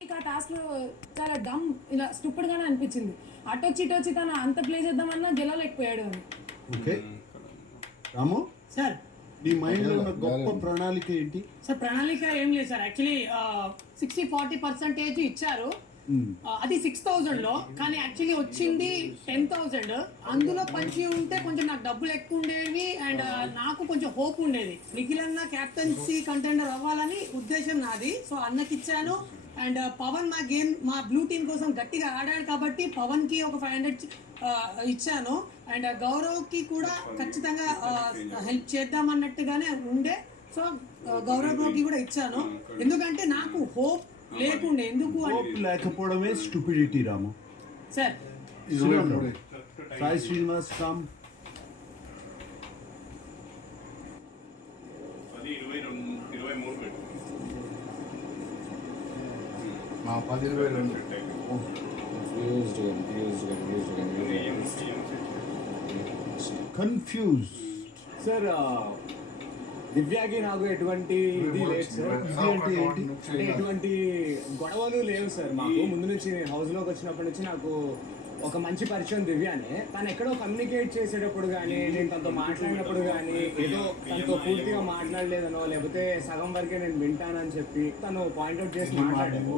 ఆ టాస్క్ లో చాలా డమ్ ఇలా స్టూపిడ్ గానే అనిపించింది. అటొచ్చి ఇటొచ్చి తను అంత ప్లే చేద్దామన్నా గెలవలేకపోయాడు అని. ఓకే రాము సార్ నీ మైండ్ లో ఉన్న గొప్ప ప్రణాళిక ఏంటి? సార్ ప్రణాళిక ఏం లేదు సార్. యాక్చువల్లీ 60-40% ఇచ్చారు. అది 6,000 లో, కానీ యాక్చువల్లీ వచ్చింది 10,000. అందులో పంచి ఉంటే కొంచెం నాకు డబ్బులు ఎక్కువ ఉండేవి అండ్ నాకు కొంచెం హోప్ ఉండేది. నిఖిల్ అన్న క్యాప్టెన్సీ కంటెండర్ అవ్వాలని ఉద్దేశం నాది. సో అన్నకి ఇచ్చాను. అండ్ పవన్ మా గేమ్ మా బ్లూ టీం కోసం గట్టిగా ఆడాడు కాబట్టి పవన్ కి ఒక 500 ఇచ్చాను. అండ్ గౌరవ్ కి కూడా ఖచ్చితంగా హెల్ప్ చేద్దామన్నట్టుగానే ఉండే. సో గౌరవ్ కి కూడా ఇచ్చాను, ఎందుకంటే నాకు హోప్ లేకుండే. ఎందుకు లేకపోవడమే స్టూపిడిటీ రాము. సార్ సాయి శ్రీనివాస్ కామ్ కన్ఫ్యూజ్ సార్. దివ్యాకి నాకు ఎటువంటి ఇది లేదు సార్. అంటే ఎటువంటి గొడవలు లేవు సార్. మాకు ముందు నుంచి హౌస్ లోకి వచ్చినప్పటి నుంచి నాకు ఒక మంచి పరిచయం దివ్యానే. తను ఎక్కడో కమ్యూనికేట్ చేసేటప్పుడు కానీ, నేను తనతో మాట్లాడినప్పుడు కానీ, ఏదో తనతో పూర్తిగా మాట్లాడలేదనో లేకపోతే సగం వరకే నేను వింటానని చెప్పి తను పాయింట్అవుట్ చేసి మాట్లాడాను.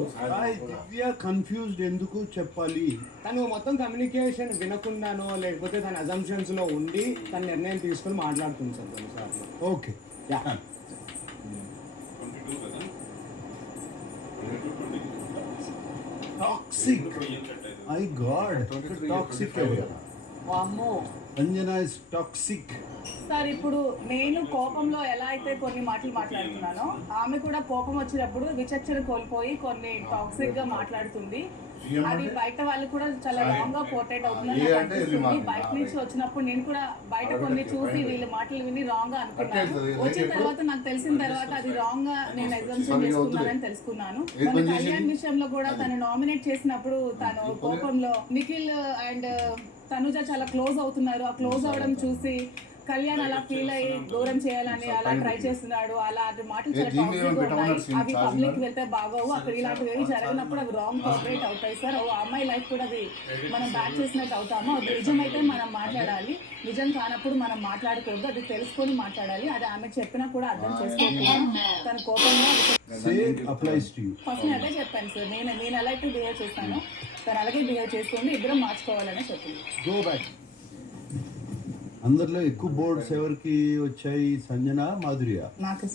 దివ్య కన్ఫ్యూజ్డ్ ఎందుకు చెప్పాలి? తను మొత్తం కమ్యూనికేషన్ వినకుండానో లేకపోతే తన అజంప్షన్స్ లో ఉండి తన నిర్ణయం తీసుకుని మాట్లాడుతుంది సార్ కొన్నిసార్లు. Okay toxic. My God, toxic అమ్మో అంజనా ఇస్ టాక్సిక్. సార్ ఇప్పుడు నేను కోపంలో ఎలా అయితే కొన్ని మాటలు మాట్లాడుతున్నానో, ఆమె కూడా కోపం వచ్చినప్పుడు విచక్షణ కోల్పోయి కొన్ని టాక్సిక్ గా మాట్లాడుతుంది. అది బయట వాళ్ళు కూడా చాలా రాంగ్ గా పోర్ట్రేట్ అవుతుందని నాకు అనిపిస్తుంది. బయట నుంచి వచ్చినప్పుడు నేను కూడా బయట కొన్ని చూసి వీళ్ళ మాటలు విని రాంగ్ గా అనుకున్నాను. వచ్చిన తర్వాత నాకు తెలిసిన తర్వాత అది రాంగ్ గా నేను ఎగ్జామ్షన్ చేసుకున్నానని తెలుసుకున్నాను. మన కళ్యాణ్ విషయంలో కూడా తను నామినేట్ చేసినప్పుడు తను కోపంలో నిఖిల్ అండ్ తనుజ చాలా క్లోజ్ అవుతున్నారు. ఆ క్లోజ్ అవడం చూసి కళ్యాణ్ అలా ఫీల్ అయ్యి దూరం చేయాలని అలా ట్రై చేస్తున్నాడు. అలాంటి మాటలు చాలా టాక్సిక్ ఉన్నాయి. అవి పబ్లిక్ వెళ్తే బాగోవు. అక్కడ ఇలాంటివి ఏవి జరిగినప్పుడు అవి రాంగ్ కాపరేట్ అవుతాయి సార్. ఓ అమ్మాయి లైఫ్ కూడా అది మనం బ్యాక్ చేసినట్టు అవుతాము. అది నిజమైతే మనం మాట్లాడాలి, నిజం కానప్పుడు మనం మాట్లాడకూడదు. అది తెలుసుకొని మాట్లాడాలి. అది ఆమె చెప్పినా కూడా అర్థం చేసుకోకూడదు. తన కోపంలో ఫస్ట్ నేను అదే చెప్పాను సార్. నేను ఎలా అయితే బిహేవ్ చేస్తానో తను అలాగే బిహేవ్ చేస్తుంది. ఇద్దరం మార్చుకోవాలని చెప్పింది. అందరిలో ఎక్కువ బోర్డ్స్ ఎవరికి వచ్చాయి? సంజన, మాధుర్య. నాకు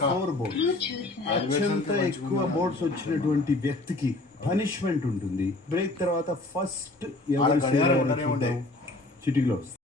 4 బోర్డ్స్. అత్యంత ఎక్కువ బోర్డ్స్ వచ్చినటువంటి వ్యక్తికి పనిష్మెంట్ ఉంటుంది. బ్రేక్ తర్వాత ఫస్ట్ ఎవరు చిటికలో